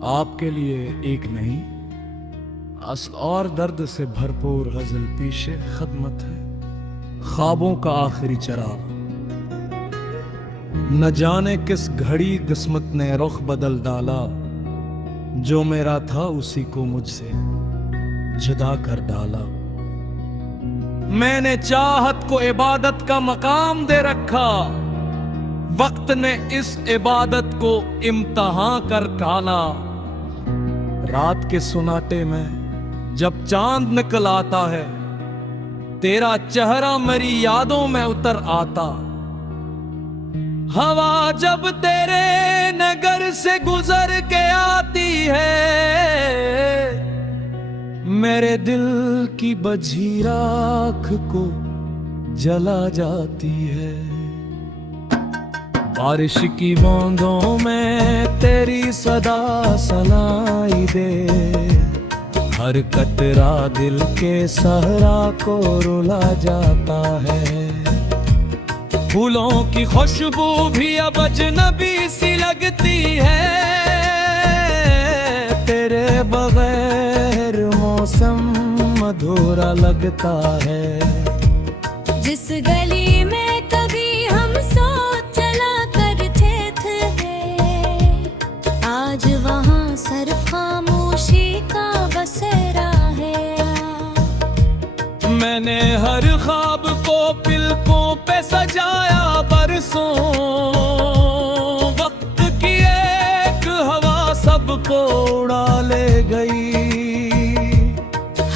आपके लिए एक नहीं, असल और दर्द से भरपूर गजल पीछे खदमत है। ख्वाबों का आखिरी चराग, न जाने किस घड़ी किस्मत ने रुख बदल डाला, जो मेरा था उसी को मुझसे जुदा कर डाला। मैंने चाहत को इबादत का मकाम दे रखा, वक्त ने इस इबादत को इम्तहान कर डाला। रात के सुनाटे में जब चांद निकल आता है, तेरा चेहरा मेरी यादों में उतर आता। हवा जब तेरे नगर से गुजर के आती है, मेरे दिल की बझी राख को जला जाती है। बारिश की बूंदों में तेरी सदा सुनाई दे, हर कतरा दिल के सहरा को रुला जाता है। फूलों की खुशबू भी अब अजनबी सी लगती है, तेरे बगैर मौसम अधूरा लगता है। जिस गली में कभी हम सोच चला करते थे, आज वहाँ सिर्फ खामोशी का बसेरा है। मैंने हर ख्वाब को पिलकों पे सजाया बरसों, वक्त की एक हवा सबको उड़ा ले गई।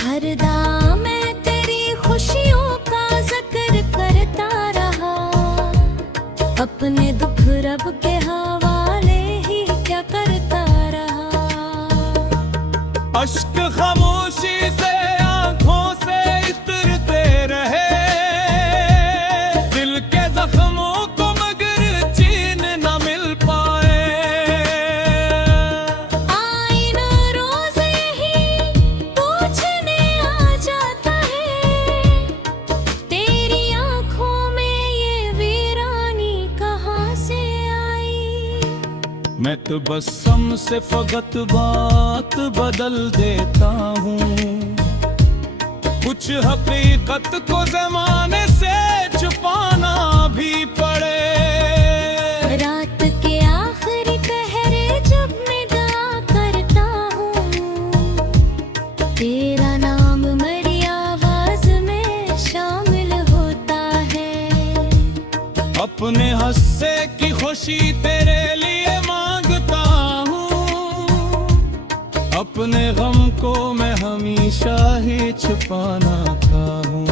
हर दाम मैं तेरी खुशियों का जिक्र करता रहा, अपने दुख रब के हवाले ही क्या करता रहा। अश्क खामोशी से आंखों से इतरते रहे, दिल के जख्मों को मगर चीन न मिल पाए। आईना रोज यही पूछने आ जाता है, तेरी आंखों में ये वीरानी कहाँ से आई। मैं तो बसम से फकत बात बदल देता हूँ, कुछ हकीकत को ज़माने से छुपाना भी पड़े। रात के आखिरी पहरे जब निगाह करता हूँ, तेरा नाम मेरी आवाज में शामिल होता है। अपने हस्से की खुशी तेरे लिए मांगता हूँ, अपने गम को मैं हमेशा ही छुपाना चाहूँ।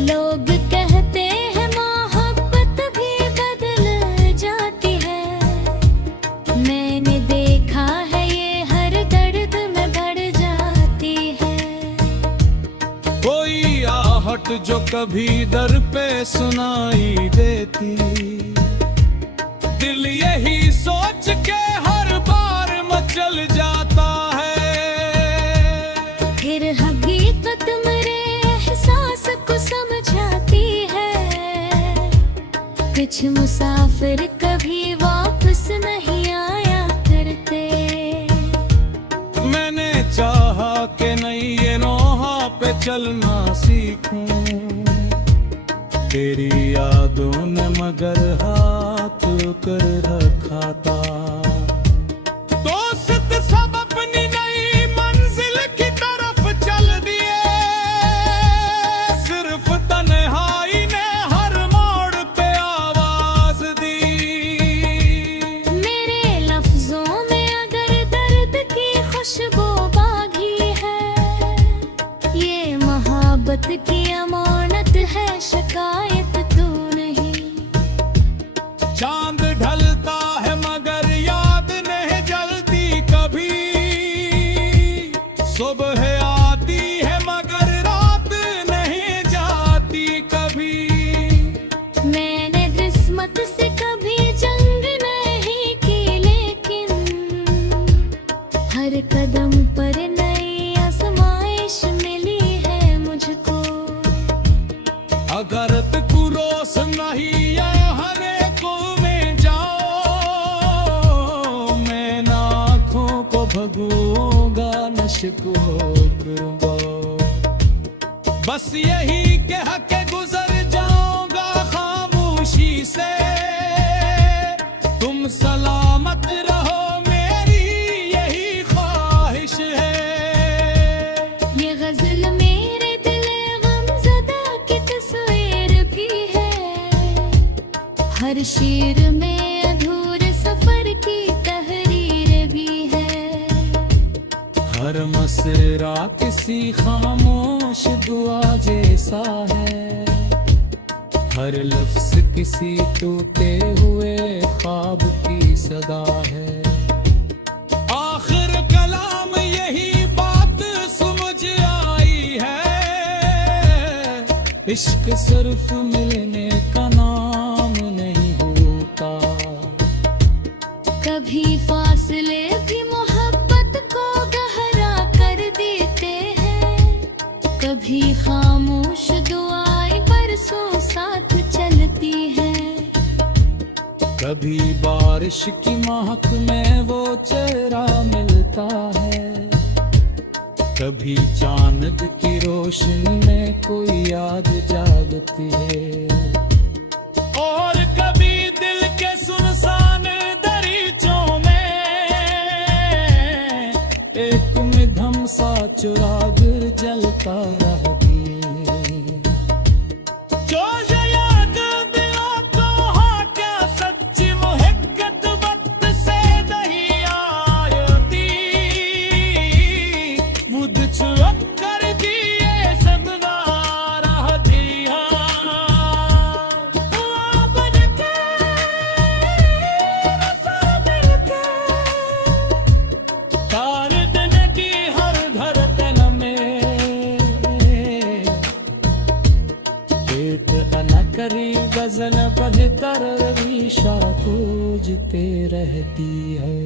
लोग कहते हैं मोहब्बत भी बदल जाती है, मैंने देखा है ये हर दर्द में बढ़ जाती है। कोई आहट जो कभी दर पे सुनाई देती, दिल यही सोच के हर बार मचल जाता है। फिर हकीकत मेरे एहसास को समझाती है, कुछ मुसाफिर कभी वापस नहीं आया करते। मैंने चाहा कि नहीं ये नौहा पे चलना सीखूं, तेरी यादों ने मगर हाथ कर रखा था। दोस्त सब अपनी नई मंजिल की तरफ चल दिए, सिर्फ तन्हाई ने हर मोड़ पे आवाज दी। मेरे लफ्जों में अगर दर्द की खुशबू बागी है, ये मोहब्बत की अमानत है, शिकायत तू नहीं। चांद ढलता है मगर याद नहीं जलती आशिक हो कुर्बा। बस यही कह के गुजर जाऊंगा खामोशी से, तुम सलामत रहो मेरी यही ख्वाहिश है। ये गजल मेरे दिल गमज़दा की तस्वीर भी है, हर शेर में अधूरे सफर की तहरीर भी है। हर मसरा किसी खामोश दुआ जैसा है, हर लफ्ज किसी टूटे हुए ख्वाब की सदा है। आखिर कलाम यही बात समझ आई है, इश्क सिर्फ मिलने का नाम नहीं होता। कभी फासले भी मोहब्बत को गहरा कर देते हैं, कभी खामोश दुआएं बरसों साथ चलती है। कभी बारिश की महक में वो चेहरा मिलता है, कभी चांद की रोशनी में कोई याद जागती है। और कभी दिल के सुनसान दरीचों में एक मिधम सा चुराग जलता रह गया। जो ये याद दिलों को हाँ क्या सच्ची मोहब्बत वक्त से नहीं आती, मुझ छुप कर दिए सदना रहती बन के वफा मिलके, तार दिन की हर धड़कन में पेट न करी गजल बदतर रीशा पूजते रहती है।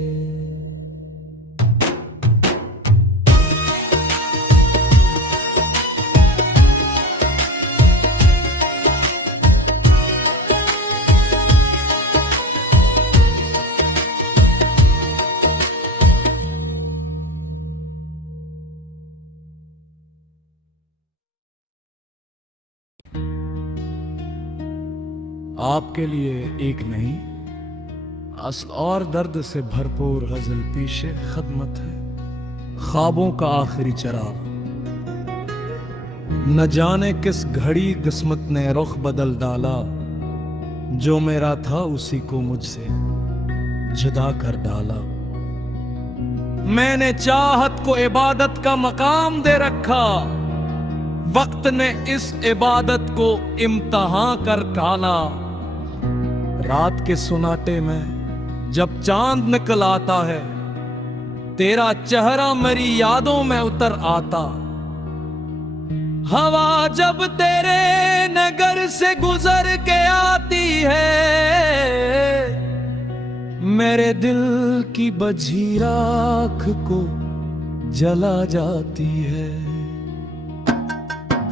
आपके लिए एक नहीं, असल और दर्द से भरपूर गजल पीशे खदमत है। ख्वाबों का आखिरी चराग, न जाने किस घड़ी किस्मत ने रुख बदल डाला, जो मेरा था उसी को मुझसे जुदा कर डाला। मैंने चाहत को इबादत का मकाम दे रखा, वक्त ने इस इबादत को इम्तहान कर डाला। रात के सुनाटे में जब चांद निकल आता है, तेरा चेहरा मेरी यादों में उतर आता। हवा जब तेरे नगर से गुजर के आती है, मेरे दिल की बझी राख को जला जाती है।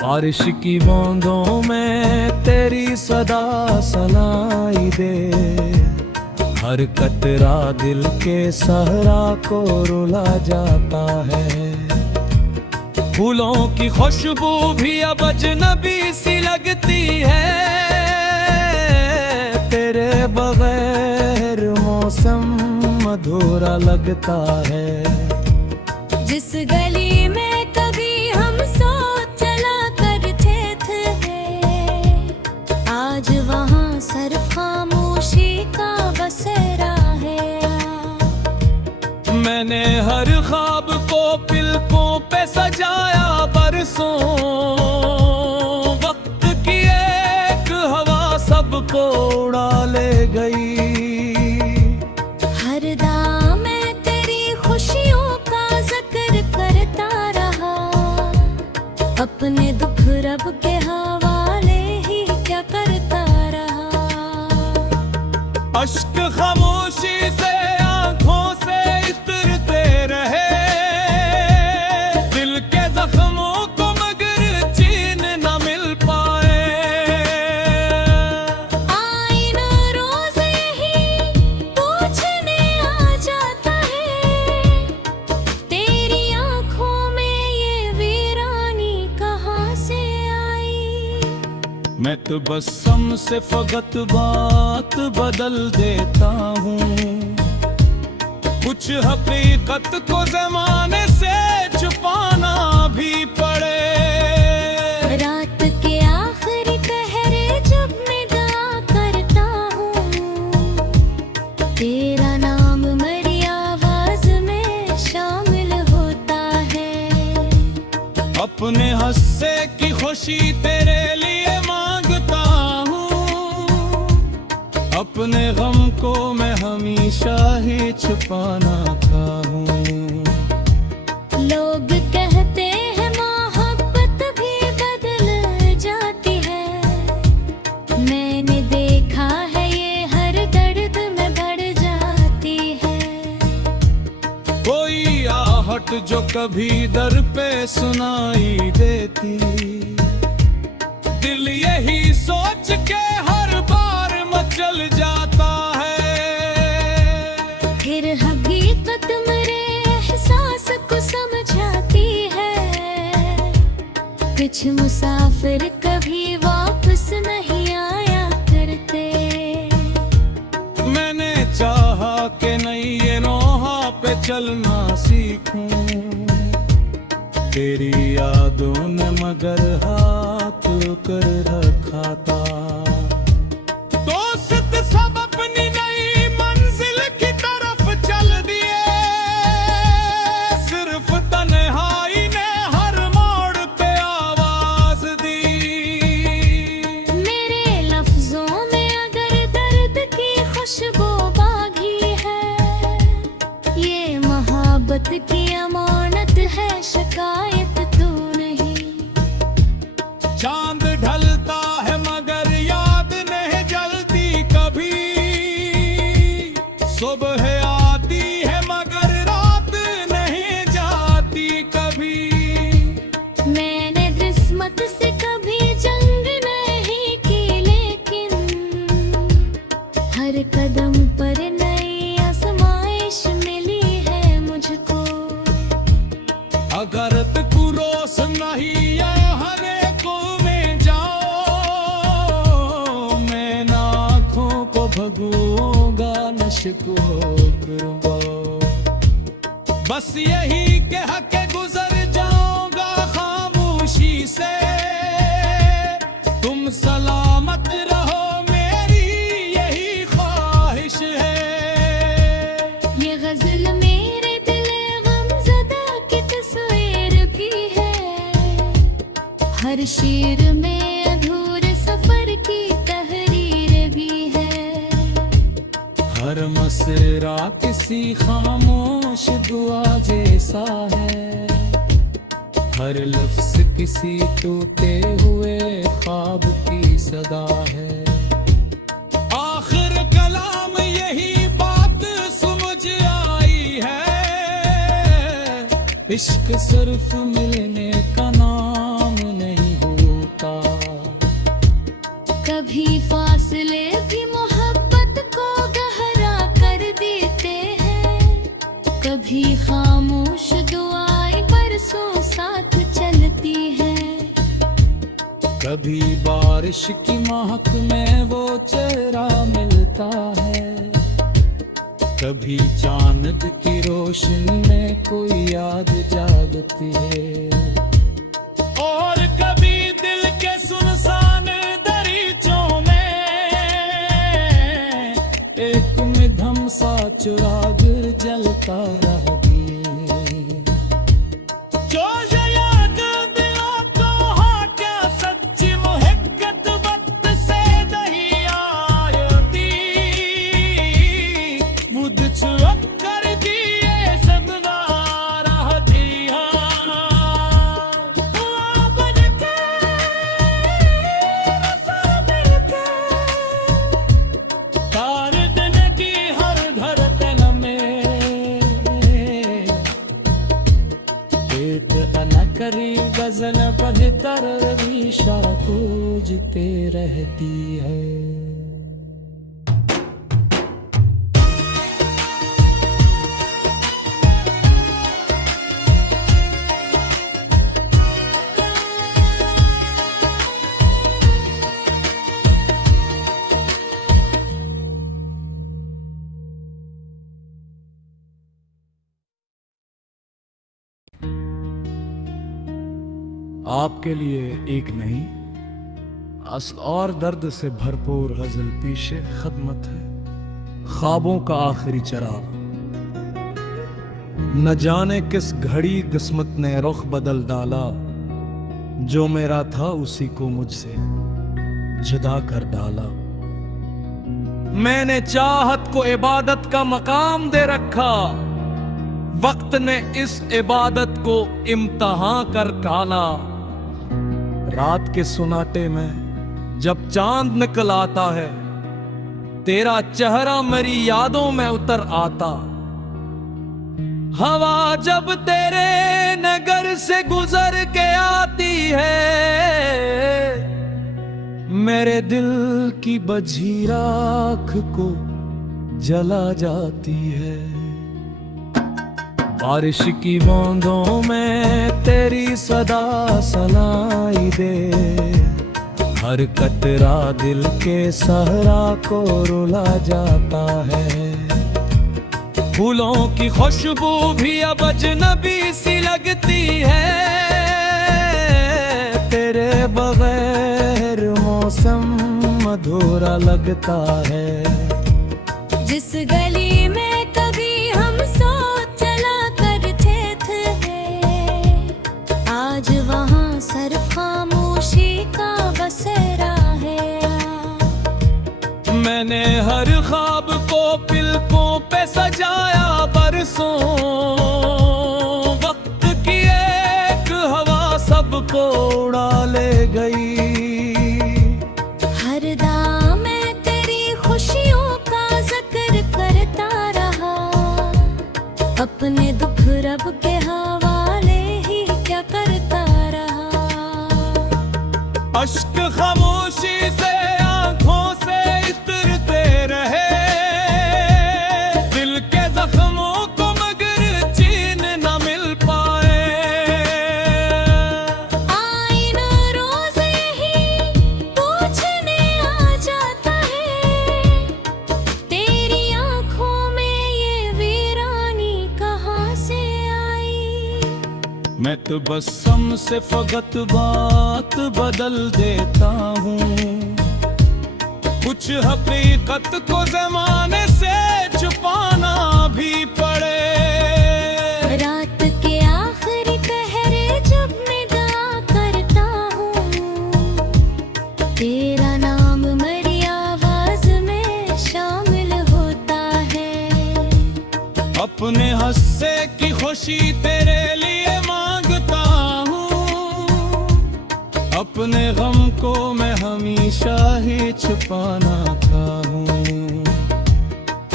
बारिश की बूंदों में तेरी सदा सुनाई दे, हर कतरा दिल के सहरा को रुला जाता है। फूलों की खुशबू भी अब अजनबी सी लगती है, तेरे बगैर मौसम अधूरा लगता है। जिस गली में कभी हम सोच चला करते थे, आज वहाँ सिर्फ खामोशी का बसेरा है। मैंने हर ख्वाब को पिलकों पे सजाया बरसों, वक्त की एक हवा सबको उड़ा ले गई। हर दाम में तेरी खुशियों का जिक्र करता रहा, अपने दुख रब के हवाले ही क्या करता रहा। अश्क खामोशी से आंखों से इतरते रहे, दिल के जख्मों को मगर चीन न मिल पाए। आईना रोज यही पूछने आ जाता है, तेरी आंखों बसम से फकत बात बदल देता हूँ। कुछ हकीकत को ज़माने से छुपाना भी पड़े। रात के आखिरी पहरे जब निगाह करता हूँ, तेरा नाम मेरी आवाज में शामिल होता है। अपने हस्से की खुशी तेरे लिए मांगता हूँ, अपने गम को मैं हमेशा ही छुपाना चाहूँ। लोग कहते हैं मोहब्बत भी बदल जाती है, मैंने देखा है ये हर दर्द में बढ़ जाती है। कोई आहट जो कभी दर पे सुनाई देती, दिल यही सोच के हर बार मचल जाता है। फिर हकीकत मेरे एहसास को समझाती है। कुछ मुसाफिर कभी वापस नहीं आया करते। मैंने चाहा कि नई ये नौहा पे चलना सीखूं, तेरी यादों ने मगर हाथ कर रखा था। दोस्त सब अपनी नई मंजिल की तरफ चल दिए, सिर्फ तन्हाई ने हर मोड़ पे आवाज दी। मेरे लफ्जों में अगर दर्द की खुशबू बागी है, ये मोहब्बत की अमानत है, शिकायत तू नहीं। चांद ढलता है मगर याद नहीं जलती कभी, सुबह आती है मगर रात नहीं जाती कभी। मैंने किस्मत से कभी जंग नहीं की, लेकिन हर कदम पर नई आजमाइश मिली है मुझको। अगर तू रोस नहीं हरे को में जाओ, मैं ना आँखों को भगूंगा नशको करूंगा। बस यही कह के गुजर जाऊंगा खामोशी से, तुम सलामत रहो मेरी यही ख्वाहिश है। ये गजल मेरे दिल गमज़दा की तस्वीर भी है, हर शेर में अधूरे सफर की तहरीर भी है। हर मसरा किसी खामोश दुआ जैसा है, हर लफ्ज किसी टूटे हुए ख्वाब की सदा है। आखिर कलाम यही बात समझ आई है, इश्क सिर्फ मिलने का नाम नहीं होता। कभी फासले भी मोहब्बत को गहरा कर देते हैं, कभी खामोश दुआएं बरसों साथ चलती है। कभी बारिश की महक में वो चेहरा मिलता है, कभी चांद की रोशनी में कोई याद जागती है। और कभी दिल के सुनसान दरीचों में एक मिधम सा चिराग जलता रह गया। जो ये याद दिलों को हाँ क्या सच्ची मोहब्बत वक्त से नहीं आती, मुझ छुप कर दिए सदना रह दिया। बन के वफा मिल के तार दिन की हर धड़कन में, पेट न करी गजल बदतर रीशा पूजते रहती है। आपके लिए एक नहीं, असल और दर्द से भरपूर गजल पीछे खदमत है। ख्वाबों का आखिरी चराग, न जाने किस घड़ी किस्मत ने रुख बदल डाला, जो मेरा था उसी को मुझसे जुदा कर डाला। मैंने चाहत को इबादत का मकाम दे रखा, वक्त ने इस इबादत को इम्तहान कर डाला। रात के सुनाटे में जब चांद निकल आता है, तेरा चेहरा मेरी यादों में उतर आता। हवा जब तेरे नगर से गुजर के आती है, मेरे दिल की बझी राख को जला जाती है। बारिश की बूंदों में तेरी सदा सुनाई दे, हर कतरा दिल के सहरा को रुला जाता है। फूलों की खुशबू भी अब अजनबी सी लगती है, तेरे बगैर मौसम अधूरा लगता है। जिस गली में कभी हम सोच चला करते थे, आज वहाँ सिर्फ खामोशी का बसेरा है। मैंने हर ख्वाब को पिलकों पे सजाया बरसों, वक्त की एक हवा सबको उड़ा ले गई। हर दाम मैं तेरी खुशियों का जिक्र करता रहा, अपने दुख रब के हवाले ही क्या करता रहा। अश्क खामोशी से आंखों से इतरते रहे, दिल के जख्मों को मगर चीन न मिल पाए। आईना रोज यही पूछने आ जाता है, तेरी आंखों में ये वीरानी कहाँ से आई। मैं तो बसम से फकत बात बदल देता हूँ, कुछ हकीकत को ज़माने से छुपाना भी पड़े। रात के आखिरी पहरे जब निगाह करता हूँ, तेरा नाम मेरी आवाज में शामिल होता है। अपने हस्से की खुशी तेरे लिए मांगता हूँ, अपने गम को मैं हमेशा ही छुपाना चाहूँ।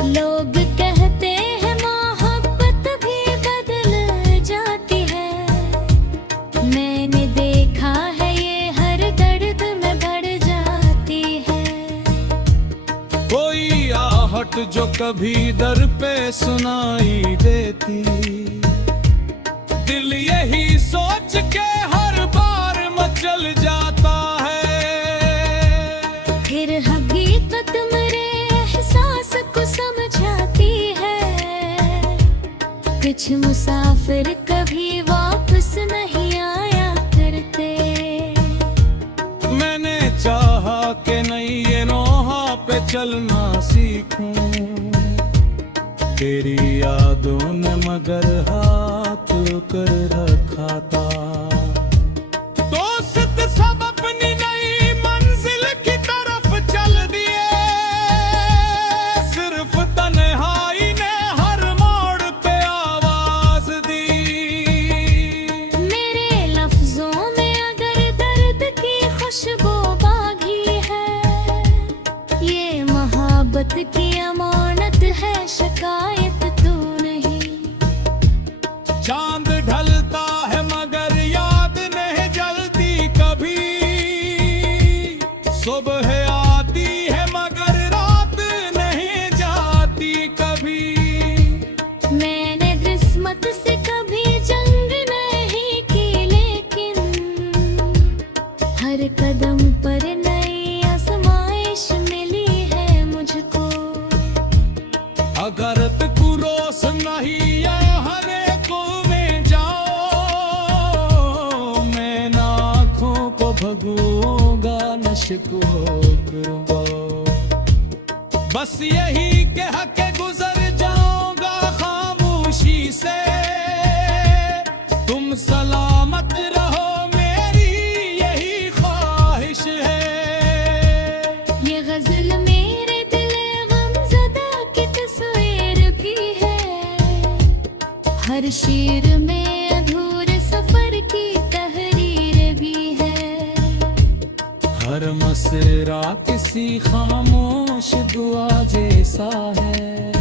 लोग कहते हैं मोहब्बत भी बदल जाती है, मैंने देखा है ये हर दर्द में बढ़ जाती है। कोई आहट जो कभी दर पे सुनाई देती, दिल यही सोच के हर बार मचल जाता है। फिर हकीकत मेरे एहसास को समझाती है, कुछ मुसाफिर कभी वापस नहीं आया करते। मैंने चाहा कि नहीं ये नौहा पे चलना सीखूं, तेरी यादों ने मगर हाथ कर रखा था। दोस्त सब अपनी नई मंजिल की तरफ चल दिए, सिर्फ तन्हाई ने हर मोड़ पे आवाज दी। मेरे लफ्जों में अगर दर्द की खुशबू बागी है, ये मोहब्बत की अमानत है, शिकायत तू नहीं। चांद ढलता है मगर याद नहीं जलती कभी, सुबह आती है मगर रात नहीं जाती कभी। मैंने किस्मत से कभी जंग नहीं की, लेकिन हर कदम पर नई आजमाइश मिली है मुझको। अगर तू रोस नहीं या हरे को में जाओ, मैं ना भगूंगा न शिकवा करूंगा। बस यही कह के गुजर जाऊंगा खामोशी से, तुम सलामत रहो मेरी यही ख्वाहिश है। ये गजल मेरे दिल गमज़दा की तस्वीर भी है, हर शेर में अधूरे सफर की तहरीर भी है। हर मसरा किसी खामोश दुआ जैसा है,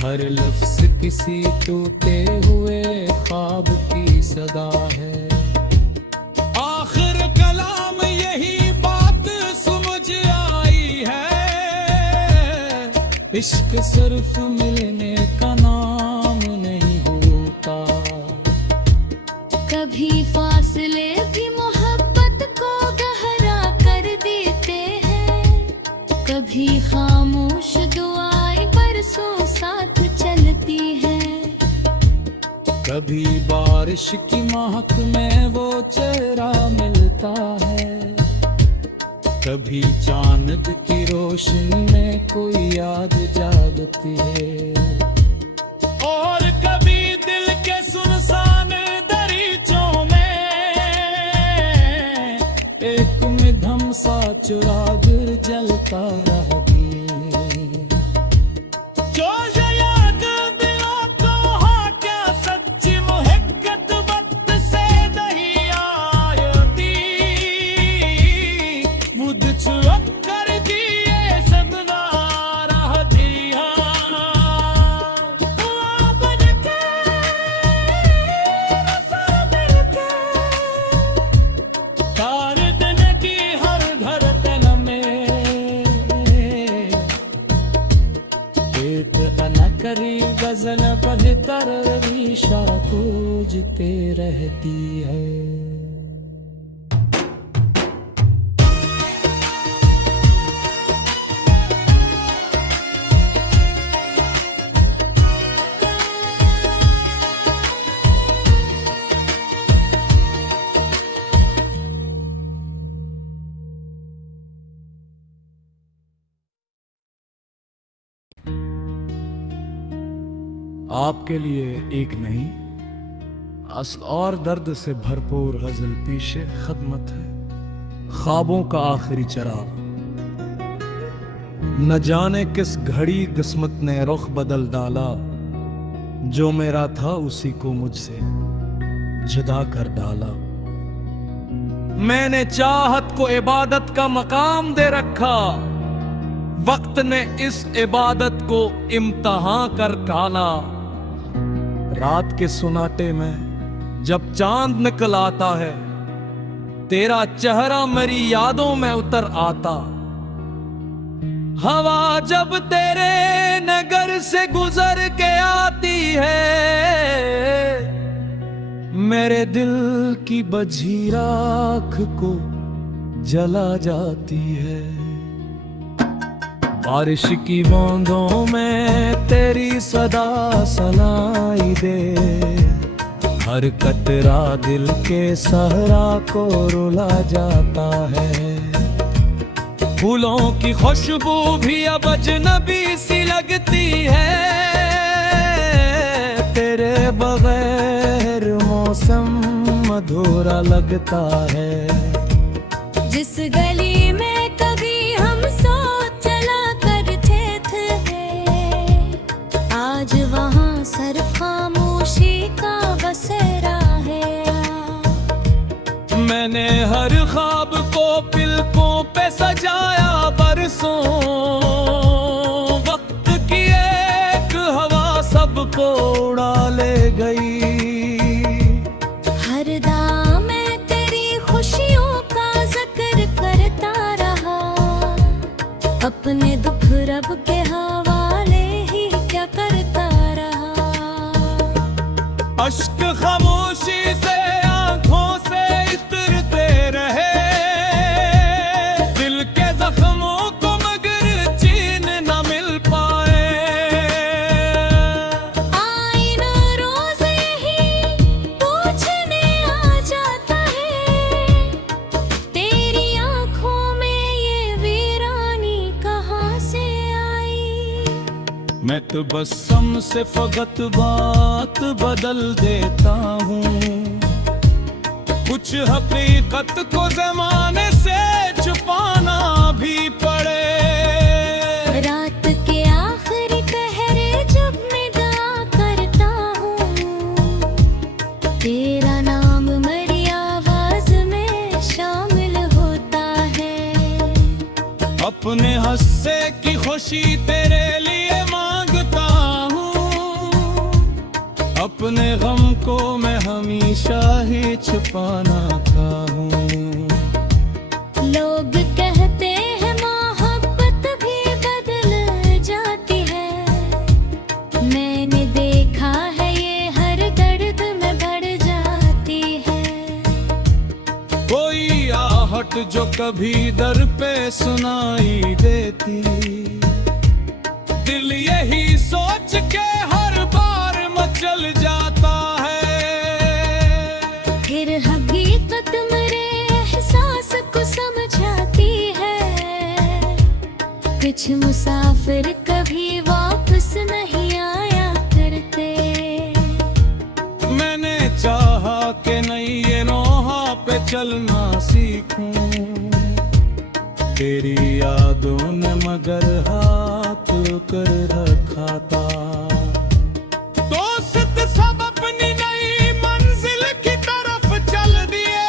हर लफ्ज किसी टूटे हुए ख्वाब की सदा है। आखिर कलाम यही बात समझ आई है, इश्क सिर्फ मिलने का नाम नहीं होता। कभी फासले भी मोहब्बत को गहरा कर देते हैं, कभी खामोश दुआएं बरसों साथ चलती है। कभी बारिश की महक में वो चेहरा मिलता है, कभी चांद की रोशनी में कोई याद जागती है। और कभी दिल के सुनसान दरीचों में एक मिधम सा चिराग जलता रह गया। जो ये याद दिलों को हाँ क्या सच्ची मोहब्बत वक्त से नहीं आती, मुझ छुप कर दिए सदना रह दिया। बन के वफा मिल के तार दिन की हर धड़कन में न करी गजल बदतर रीशा पूजते रहती है। आपके लिए एक नहीं, असल और दर्द से भरपूर गजल पीशे खदमत है। ख्वाबों का आखिरी चराग, न जाने किस घड़ी किस्मत ने रुख बदल डाला, जो मेरा था उसी को मुझसे जुदा कर डाला। मैंने चाहत को इबादत का मकाम दे रखा, वक्त ने इस इबादत को इम्तहान कर डाला। रात के सुनाटे में जब चांद निकल आता है, तेरा चेहरा मेरी यादों में उतर आता। हवा जब तेरे नगर से गुजर के आती है, मेरे दिल की बझी राख को जला जाती है। बारिश की बूंदों में तेरी सदा सुनाई दे, हर कतरा दिल के सहरा को रुला जाता है। फूलों की खुशबू भी अब अजनबी सी लगती है, तेरे बगैर मौसम अधूरा लगता है। जिस गली में कभी हम सोच चला करते थे, आज वहाँ सिर्फ खामोशी का बसेरा है। मैंने हर ख्वाब को पिलकों पे सजाया बरसों, वक्त की एक हवा सबको उड़ा ले गई। हर दाम में तेरी खुशियों का जिक्र करता रहा, अपने दुख रब के हवाले ही क्या करता रहा। अश्क खामोशी से आंखों से इतरते रहे, दिल के जख्मों को मगर चीन न मिल पाए। आईना रोज यही पूछने आ जाता है, तबस्सुम से फकत बात बदल देता हूँ। कुछ हकीकत को ज़माने से छुपाना भी पड़े। रात के आखिरी पहरे जब निदा करता हूँ, तेरा नाम मेरी आवाज में शामिल होता है। अपने हस्से की खुशी तेरे लिए मांगता हूँ, अपने गम को मैं हमेशा ही छुपाना चाहूँ। लोग कहते हैं मोहब्बत भी बदल जाती है, मैंने देखा है ये हर दर्द में बढ़ जाती है। कोई आहट जो कभी दर पे सुनाई देती, दिल यही सोच के हर बार मचल जाता है। फिर हकीकत मेरे एहसास को समझाती है। कुछ मुसाफिर कभी वापस नहीं आया करते। मैंने चाहा कि नई ये नौहा पे चलना सीखूं, तेरी यादों ने मगर हाथ कर रखा था। दोस्त सब अपनी नई मंजिल की तरफ चल दिए,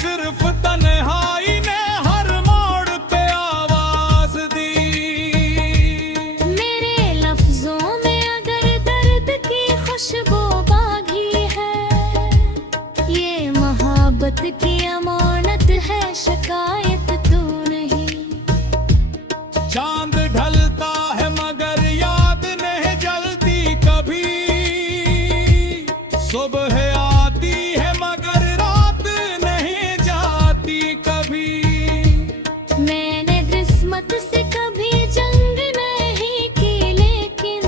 सिर्फ तन्हाई ने हर मोड़ पे आवाज दी। मेरे लफ्जों में अगर दर्द की खुशबू बागी है, ये मोहब्बत की अमानत है, शिकायत तू नहीं। चांद ढलता है मगर याद नहीं जलती कभी, सुबह आती है मगर रात नहीं जाती कभी। मैंने किस्मत से कभी जंग नहीं की, लेकिन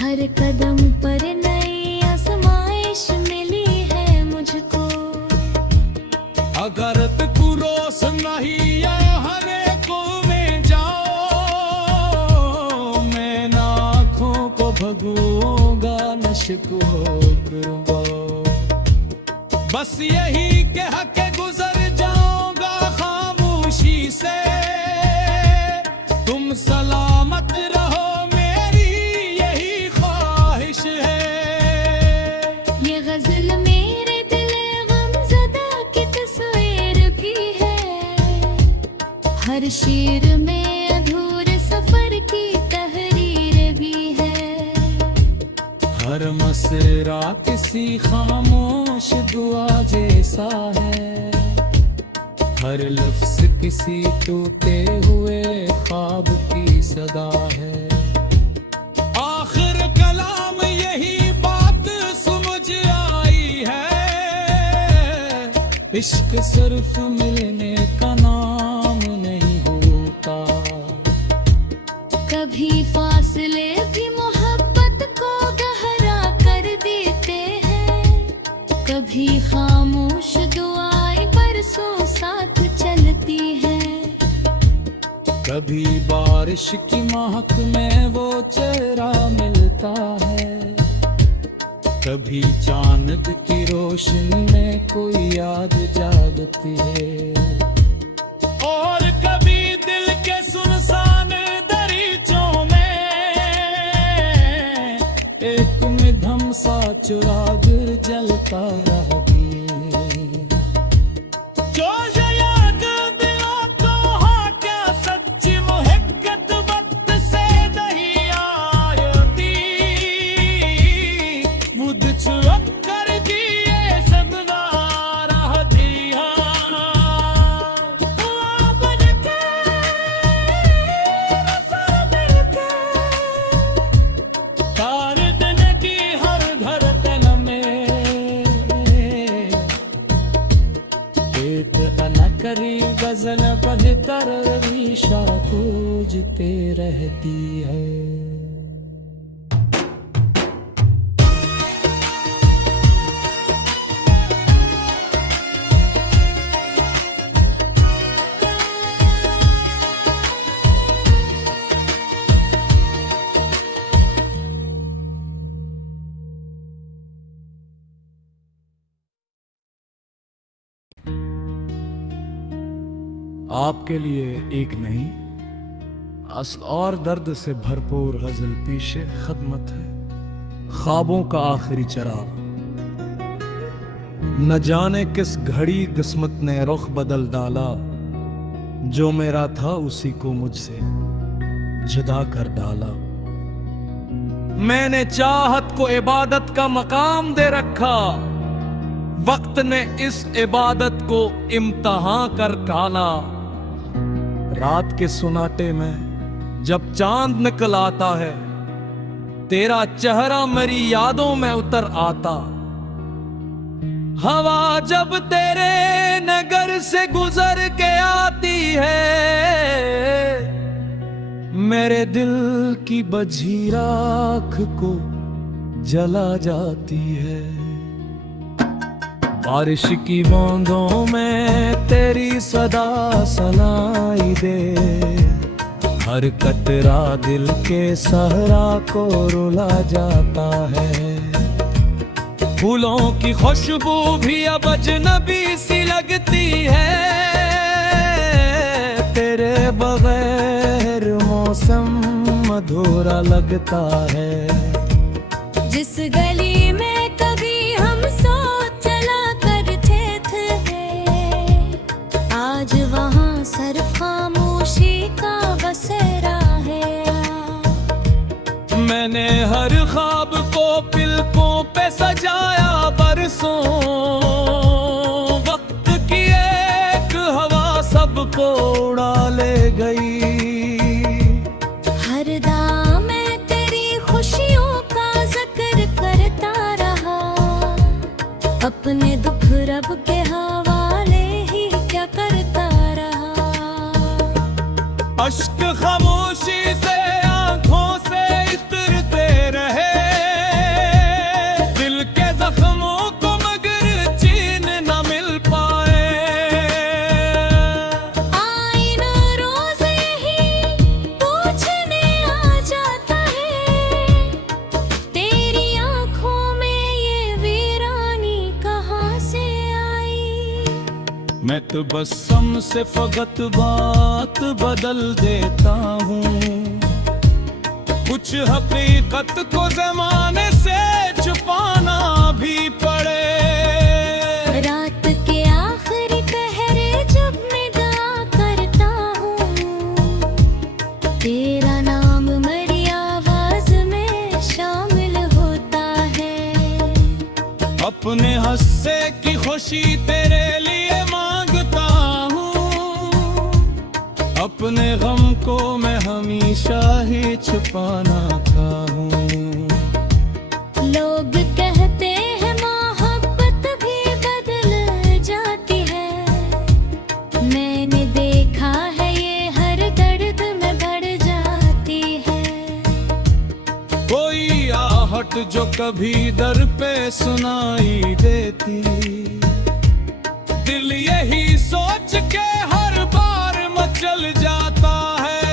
हर कदम पर नई आजमाइश मिली है मुझको। अगर तू रोस नहीं हरे को में जाओ, मैं ना आँखों को भगूंगा नशको करूंगा। बस यही कह के गुजर जाऊंगा खामोशी से, तुम सलामत रहो मेरी यही ख्वाहिश है। ये गजल मेरे दिल गमज़दा की तस्वीर भी है, हर शेर में अधूरे सफर की तहरीर भी है। हर मसरा किसी खामोश दुआ जैसा है, हर लफ्ज किसी टूटे हुए ख्वाब की सदा है। आखिर कलाम यही बात समझ आई है, इश्क सिर्फ मिलने का नाम नहीं होता। कभी फासले भी मोहब्बत को गहरा कर देते हैं, कभी खामोश दुआएं बरसों साथ चलती है। कभी बारिश की महक में वो चेहरा मिलता है, कभी चांद की रोशनी में कोई याद जागती है। और कभी दिल के सुनसान दरीचों में एक मिधम सा चिराग जलता रह गया। जो याद दिलों को हाँ क्या सच्ची मोहब्बत वक्त से नहीं आती, मुझ चुप कर दिए सदना रह दिया। बन के वफा मिलके, तार दिन की हर धड़कन में न करी गजल बदतर रीशा पूजते रहती है। आपके लिए एक नहीं, असल और दर्द से भरपूर गजल पीछे खदमत है। ख्वाबों का आखिरी चराग, न जाने किस घड़ी किस्मत ने रुख बदल डाला, जो मेरा था उसी को मुझसे जुदा कर डाला। मैंने चाहत को इबादत का मकाम दे रखा, वक्त ने इस इबादत को इम्तहान कर डाला। रात के सुनाटे में जब चांद निकल आता है, तेरा चेहरा मेरी यादों में उतर आता। हवा जब तेरे नगर से गुजर के आती है, मेरे दिल की बझी राख को जला जाती है। बारिश की बूंदों में तेरी सदा सुनाई दे, हर कतरा दिल के सहरा को रुला जाता है। फूलों की खुशबू भी अब अजनबी सी लगती है, तेरे बगैर मौसम अधूरा लगता है। जिस गली में कभी हम सोच चला करते थे, आज वहाँ सिर्फ खामोशी का बसेरा है। मैंने हर ख्वाब को पिलकों पे सजाया बरसों, वक्त की एक हवा सबको उड़ा ले गई। हर दाम मैं तेरी खुशियों का जिक्र करता रहा, अपने दुख रब के हवाले ही क्या करता रहा। अश्क खामोशी से आंखों से इतरते रहे, दिल के जख्मों को मगर चीन न मिल पाए। आईना रोज यही पूछने आ जाता है, तेरी आंखों में ये वीरानी कहाँ से आई। मैं तो बसम से फकत बात बदल देता हूँ, कुछ हकीकत को ज़माने से छुपाना भी पड़े। रात के आखिरी पहरे जब निगाह करता हूँ, तेरा नाम मेरी आवाज में शामिल होता है। अपने हस्से की खुशी तेरे लिए मांगता हूँ, अपने गम को मैं हमेशा ही छुपाना चाहूँ। लोग कहते हैं मोहब्बत भी बदल जाती है, मैंने देखा है ये हर दर्द में बढ़ जाती है। कोई आहट जो कभी दर पे सुनाई देती, दिल यही सोच के हर बार मचल जाता है।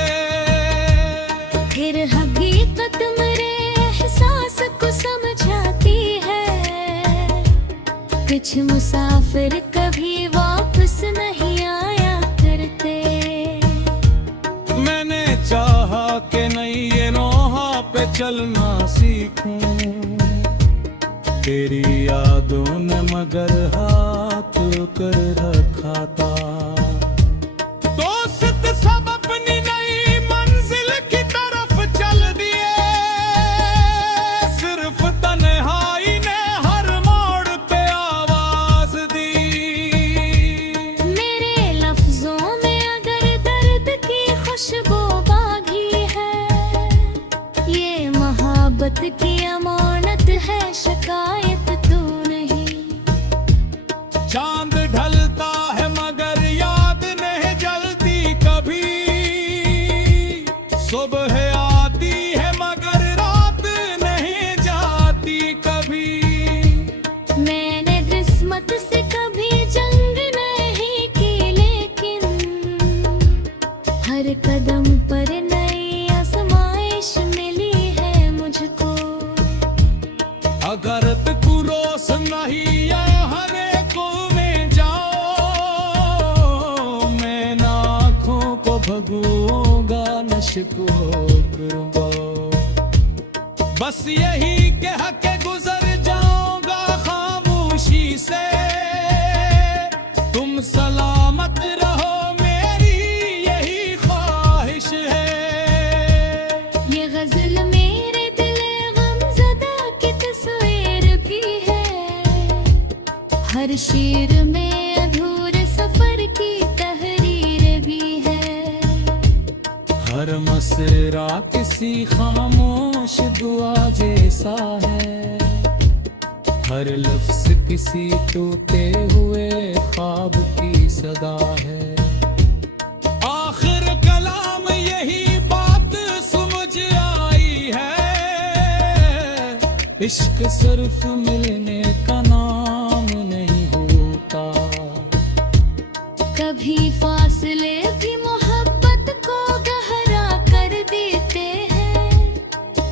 फिर हकीकत मेरे एहसास को समझाती है, कुछ मुसाफिर कभी वापस नहीं आया करते। मैंने चाहा कि नहीं ये नौहा पे चलना सीखूं, तेरी यादों ने मगर हाथ कर रखा था। दोस्त सब अपनी नई मंजिल की तरफ चल दिए, सिर्फ तन्हाई ने हर मोड़ पे आवाज दी। मेरे लफ्जों में अगर दर्द की खुशबू बागी है, ये मोहब्बत की अमानत है, शिकायत तू नहीं। चांद ढलता है मगर याद नहीं जलती कभी, सुबह आती है मगर रात नहीं जाती कभी। मैंने किस्मत से कभी जंग नहीं की, लेकिन हर कदम पर नई आजमाइश मिली है मुझको। अगर तू रोस नहीं या हरे को में जाओ, मैं ना आशिक हो कुर्बा। बस यही कह के गुजर जाऊंगा खामोशी से, तुम सलामत रहो मेरी यही ख्वाहिश है। ये गजल मेरे दिल गमज़दा की तस्वीर भी है, हर शेर में अधूरे सफर की तहरीर भी है। हर मसरा किसी खामोश दुआ जैसा है, हर लफ्ज किसी टूटे हुए ख्वाब की सदा है। आखिर कलाम यही बात समझ आई है, इश्क सिर्फ मिलने का नाम नहीं होता। कभी फासले भी मोहब्बत को गहरा कर देते हैं,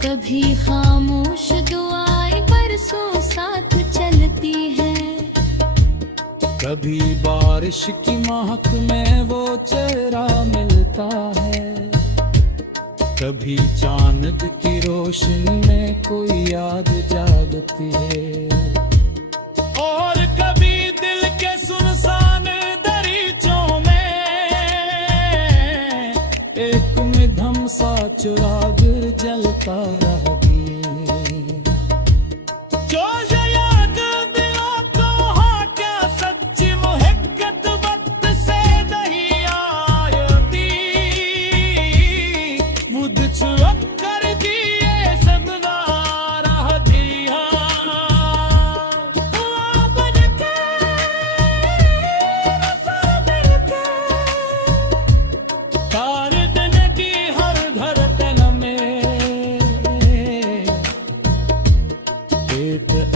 कभी खामोश दुआएं बरसों साथ चलती है। कभी बारिश की महक में वो चेहरा मिलता है, कभी चांद की रोशनी में कोई याद जागती है। और कभी दिल के सुनसान दरीचों में एक मिधम सा चिराग जलता रह गया। जो ये याद दिलों को हाँ क्या सच्ची मोहब्बत वक्त से नहीं आती, बुध छुप कर दिए सदना रह दिया। बन के वफा मिल के तार दिन की हर धड़कन में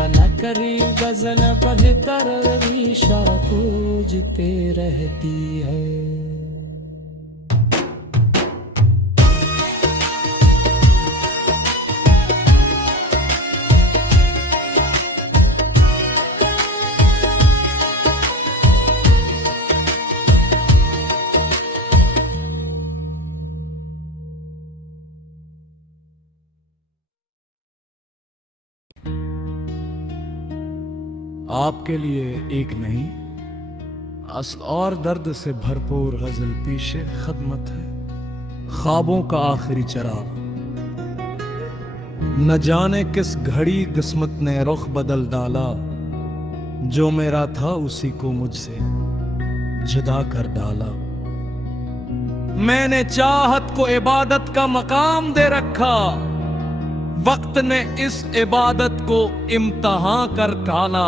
न करी गजल बदतर रीशा पूजते रहती है। आपके लिए एक नहीं, असल और दर्द से भरपूर गजल पीशे खदमत है। ख्वाबों का आखिरी चराग, न जाने किस घड़ी किस्मत ने रुख बदल डाला, जो मेरा था उसी को मुझसे जुदा कर डाला। मैंने चाहत को इबादत का मकाम दे रखा, वक्त ने इस इबादत को इम्तहान कर डाला।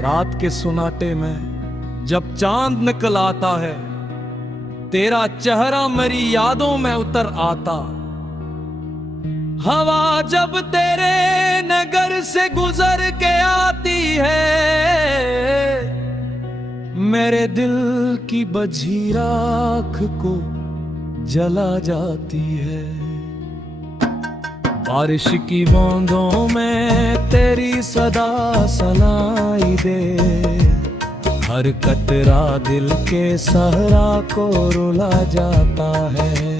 रात के सुनाटे में जब चांद निकल आता है, तेरा चेहरा मेरी यादों में उतर आता। हवा जब तेरे नगर से गुजर के आती है, मेरे दिल की बझी राख को जला जाती है। बारिश की बूंदों में तेरी सदा सुनाई दे, हर कतरा दिल के सहरा को रुला जाता है।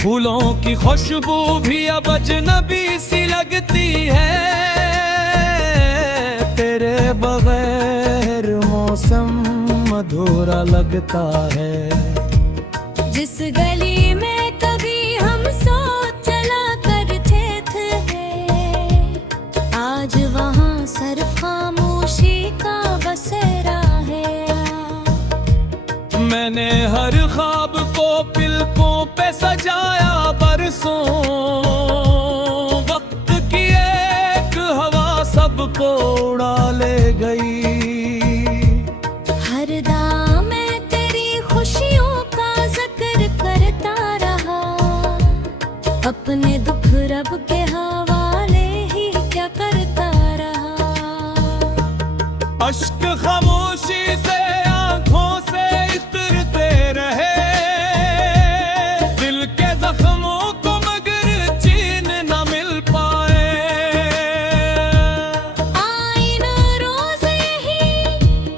फूलों की खुशबू भी अब अजनबी सी लगती है, तेरे बगैर मौसम अधूरा लगता है। जिस गली में कभी हम सोच चला करते थे, आज वहाँ सिर्फ खामोशी का बसेरा है। मैंने हर ख्वाब को पिलकों पे सजाया बरसों, वक्त की एक हवा सबको उड़ा ले गई। हर दाम में तेरी खुशियों का जिक्र करता रहा, अपने दुख रब के हवाले ही क्या करता रहा। अश्क खामोशी से आंखों से इतरते रहे, दिल के जख्मों को मगर चैन न मिल पाए। आईना रोज यही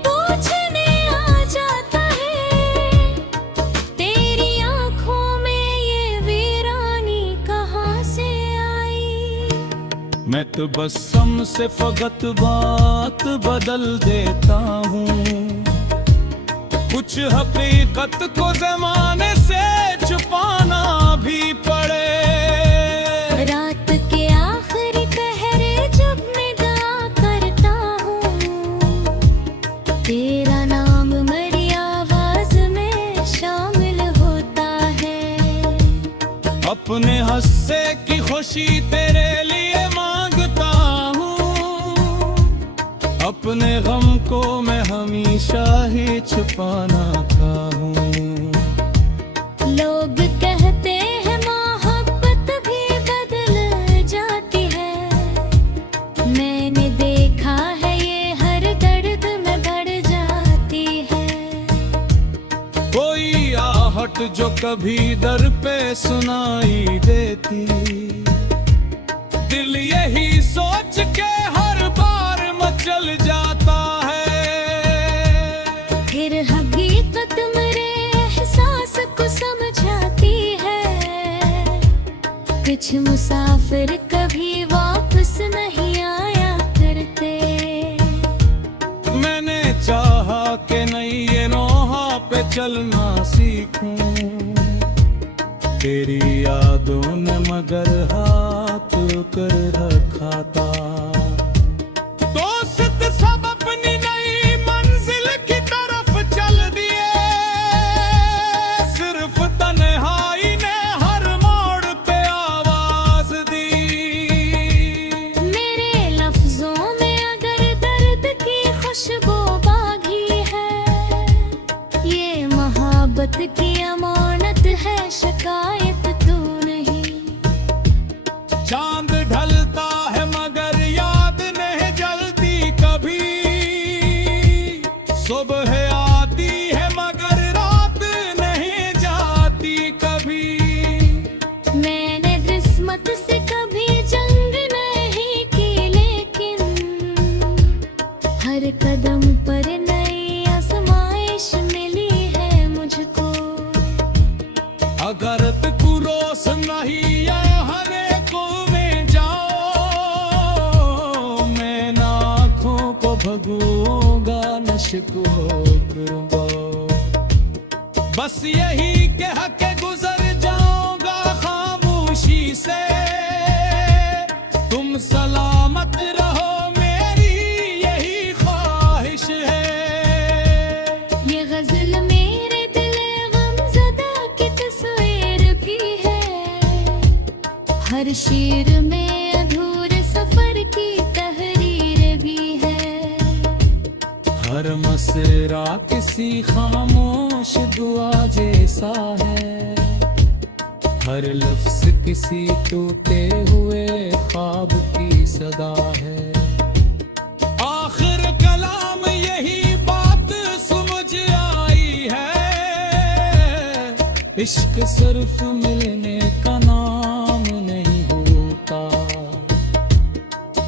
पूछने आ जाता है, तेरी आंखों मैं तो बसम से फकत बात बदल देता हूँ, कुछ हकीकत को ज़माने से छुपाना भी पड़े। रात के आखिरी पहरे जब निगाह करता हूँ, तेरा नाम मेरी आवाज में शामिल होता है। अपने हस्से की खुशी तेरे लिए मांगता हूँ, अपने गम को मैं हमेशा ही छुपाना चाहूँ। लोग कहते हैं मोहब्बत भी बदल जाती है, मैंने देखा है ये हर दर्द में बढ़ जाती है। कोई आहट जो कभी दर पे सुनाई देती, दिल यही सोच के हर बार मचल जाता है। फिर हकीकत मेरे एहसास को समझाती है, कुछ मुसाफिर कभी वापस नहीं आया करते। मैंने चाहा कि नई ये नौहा पे चलना सीखूं, तेरी यादों ने मगर हाथ कर रखा था। दोस्त सब अपनी नई मंजिल की तरफ चल दिए, सिर्फ तन्हाई ने हर मोड़ पे आवाज दी। मेरे लफ्जों में अगर दर्द की खुशबू बागी है, ये मोहब्बत की अमानत है, शिकायत तू नहीं। चांद ढलता है मगर याद नहीं जलती कभी, सुबह आती है मगर रात नहीं जाती कभी। मैंने किस्मत से कभी जंग नहीं की, लेकिन हर कदम पर नई आजमाइश मिली है मुझको। अगर तू रोस नहीं हरे को में जाओ, मैं ना आँखों को भगूंगा नशको करूंगा। बस यही कह के गुजर जाऊंगा खामोशी से, तुम सलामत रहो मेरी यही ख्वाहिश है। ये गजल मेरे दिल गमज़दा की तस्वीर भी है, हर शेर में अधूरे सफर की तहरीर भी है। हर मसरा किसी खामोश दुआ जैसा है, हर लफ्ज किसी टूटे हुए ख्वाब की सदा है। आखिर कलाम यही बात समझ आई है, इश्क सिर्फ मिलने का नाम नहीं होता।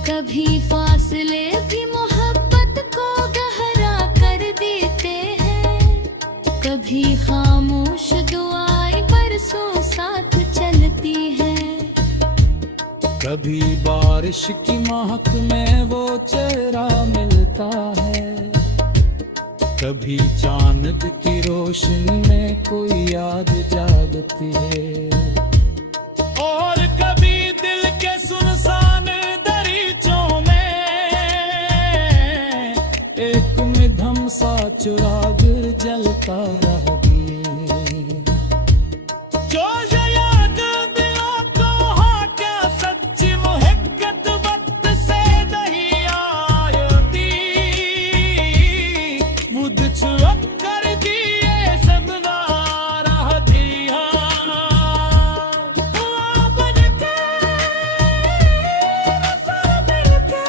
कभी फासले भी मोहब्बत को गहरा कर देते हैं, कभी खामोश दुआएं बरसों साथ चलती है। कभी बारिश की महक में वो चेहरा मिलता है, कभी चांद की रोशनी में कोई याद जागती है। और कभी दिल के सुनसान दरीचों में एक मिधम सा चिराग जलता रह गया। जो ये याद दिलों को हाँ क्या सच्ची मोहब्बत वक्त से नहीं आती, बुध छुप कर दिए सदना रह दिया। बन के वफा मिल के,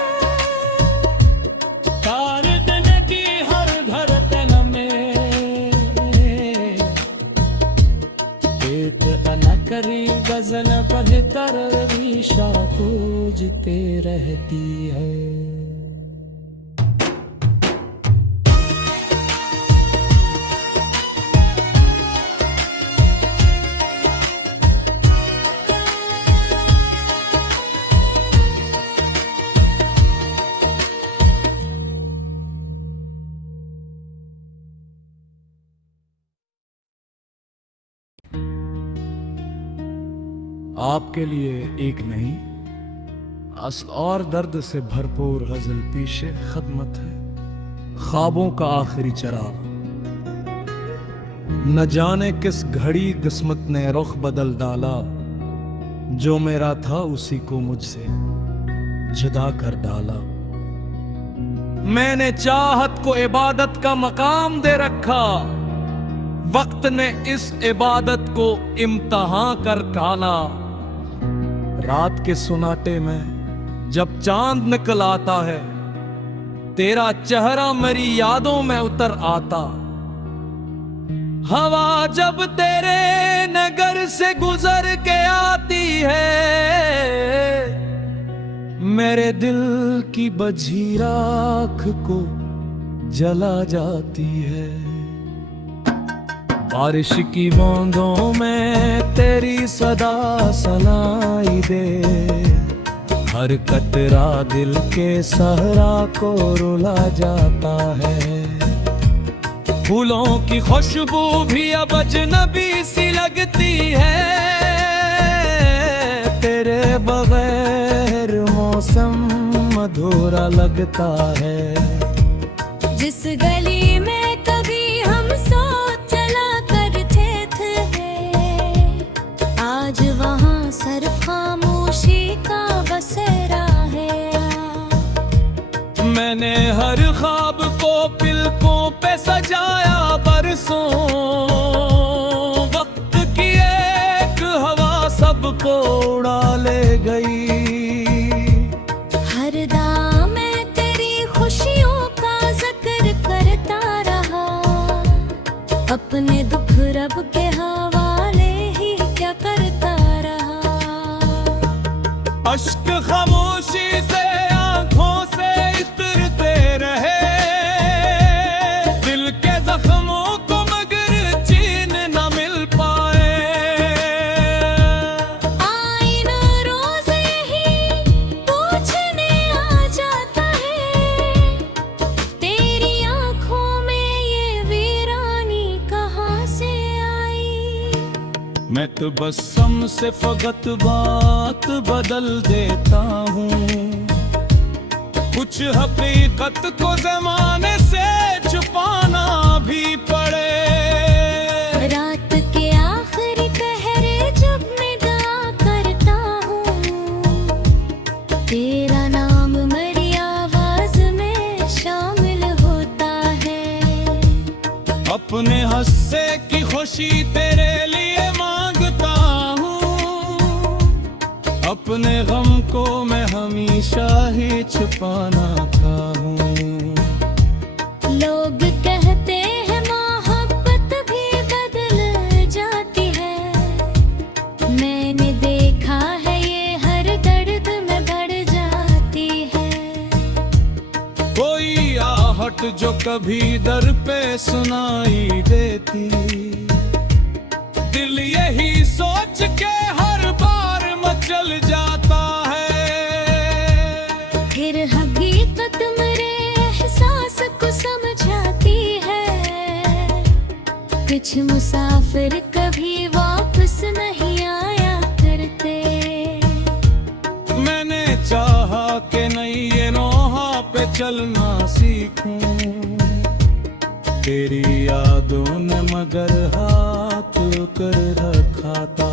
तार दिन की हर घर तन में न करी गजल बहतर रीशा पूजते रहती है। आपके लिए एक नहीं, असल और दर्द से भरपूर गजल पीछे खदमत है। ख्वाबों का आखिरी चराग, न जाने किस घड़ी किस्मत ने रुख बदल डाला, जो मेरा था उसी को मुझसे जुदा कर डाला। मैंने चाहत को इबादत का मकाम दे रखा, वक्त ने इस इबादत को इम्तहान कर डाला। रात के सुनाटे में जब चांद निकल आता है, तेरा चेहरा मेरी यादों में उतर आता। हवा जब तेरे नगर से गुजर के आती है, मेरे दिल की बझी राख को जला जाती है। बारिश की बूंदों में तेरी सदा सुनाई दे, हर कतरा दिल के सहरा को रुला जाता है। फूलों की खुशबू भी अब अजनबी सी लगती है, तेरे बगैर मौसम अधूरा लगता है। जिस गली में कभी हम सोच चला करते थे, आज वहाँ सिर्फ खामोशी का बसेरा है। मैंने हर ख्वाब को पिलकों पे सजाया बरसों, वक्त की एक हवा सबको उड़ा ले गई। हर दाम मैं तेरी खुशियों का जिक्र करता रहा, अपने दुख रब के हवाले ही क्या करता रहा। अश्क खामोशी से आंखों से इतरते रहे, दिल के जख्मों को मगर चीन न मिल पाए। आईना रोज यही पूछने आ जाता है, तेरी आंखों में ये वीरानी कहाँ से आई। मैं तो बसम से फकत बात बदल देता हूँ, कुछ हकीकत को ज़माने से छुपाना भी पड़े। रात के आखिरी पहरे जब निगाह करता हूँ, तेरा नाम मेरी आवाज में शामिल होता है। अपने हस्से की खुशी तेरे लिए मांगता हूँ, अपने गम को मैं हमेशा ही छुपाना चाहूँ। लोग कहते हैं मोहब्बत भी बदल जाती है, मैंने देखा है ये हर दर्द में बढ़ जाती है। कोई आहट जो कभी दर पे सुनाई देती, दिल यही सोच के हर बार मचल जाता है। फिर हकीकत मेरे एहसास को समझाती है, कुछ मुसाफिर कभी वापस नहीं आया करते। मैंने चाहा कि नहीं ये नौहा पे चलना सीखूं, तेरी यादों ने मगर हाथ कर रखा था।